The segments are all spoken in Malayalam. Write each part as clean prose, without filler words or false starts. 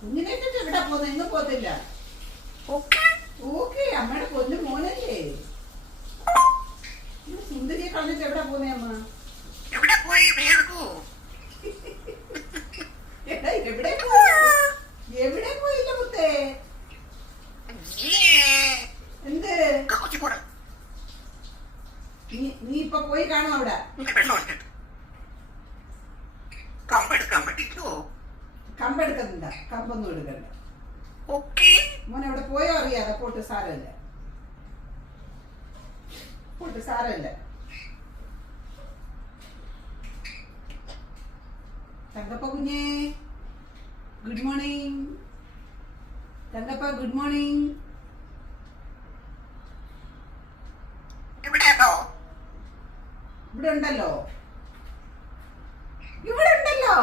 കുഞ്ഞിനെ എവിടെ പോന്ന എങ്ങും പോത്തില്ല. ഓക്കെ അമ്മയുടെ പൊന്നു മോനല്ലേ. സുന്ദരിയെ കളഞ്ഞിട്ട് എവിടെ പോന്നേ അമ്മ? എവിടെ പോയില്ല മുത്തേ? എന്ത് നീ ഇപ്പൊ പോയി കാണും അവിടെ? കമ്പെടുക്കുന്നുണ്ട? കമ്പൊന്നും എടുക്കണ്ട മോനെ. അവിടെ പോയോ അറിയാതെ. പോട്ട് സാരമില്ല, പോട്ട് സാരമില്ല. തങ്കപ്പ കുഞ്ഞേ ഗുഡ് മോർണിംഗ്. തങ്കപ്പ ഗുഡ് മോർണിംഗ്. ഇവിടെ ഉണ്ടല്ലോ, ഇവിടെ ഉണ്ടല്ലോ.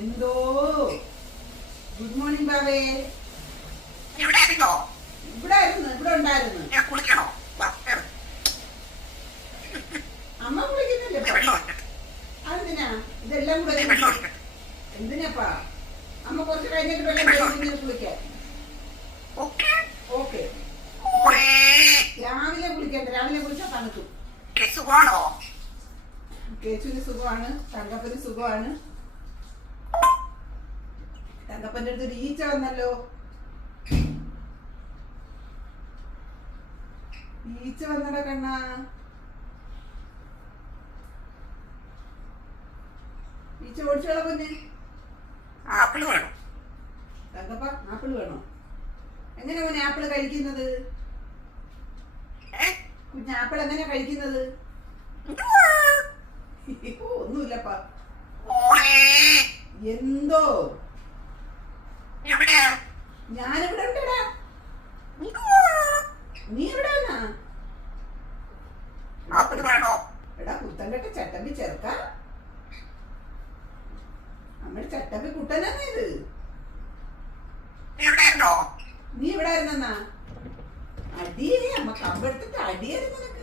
എന്തോ ഗുഡ് മോർണിംഗ് ബാബേ. ഇവിടെ ആയിരുന്നു, ഇവിടെ ഉണ്ടായിരുന്നു. അമ്മ കുളിക്കുന്നില്ലേ? അതെന്തിനാ ഇതെല്ലാം കൂടെ? എന്തിനാപ്പാ? അമ്മ കുറച്ച് കഴിഞ്ഞിട്ട് വെള്ളം കുളിക്കാൻ. ഓക്കെ രാവിലെ കുളിക്കണ്ട. രാവിലെ കുളിച്ചാൽ തണുക്കും. കേച്ചുവിന് സുഖമാണ്, തങ്കപ്പന് സുഖമാണ്. തങ്കപ്പന്റെ അടുത്ത് ഒരു ഈച്ച വന്നല്ലോ. ഈച്ച വന്നട കണ്ണ. ഈച്ച ഓടിച്ചോളാ പൊന്നെ. തങ്കപ്പ ആപ്പിൾ വേണോ? എങ്ങനെ മോനെ ആപ്പിള് കഴിക്കുന്നത്? കുഞ്ഞ് ആപ്പിൾ എങ്ങനെ കഴിക്കുന്നത്? ഒന്നുമില്ലപ്പാ. എന്തോ ഞാനിവിടെ ഉണ്ടടാ. നീ എവിടെ വന്നാ? എടാ കുത്തം കെട്ട ചട്ടമ്പി ചെറുക്ക. നമ്മുടെ ചട്ടമ്പി കുട്ടനാണ് ഇത്. നീ ഇവിടെ ആയിരുന്നാ? അടിയേ അമ്മ കമ്പെടുത്തിട്ട് അടിയായിരുന്നു നിനക്ക്.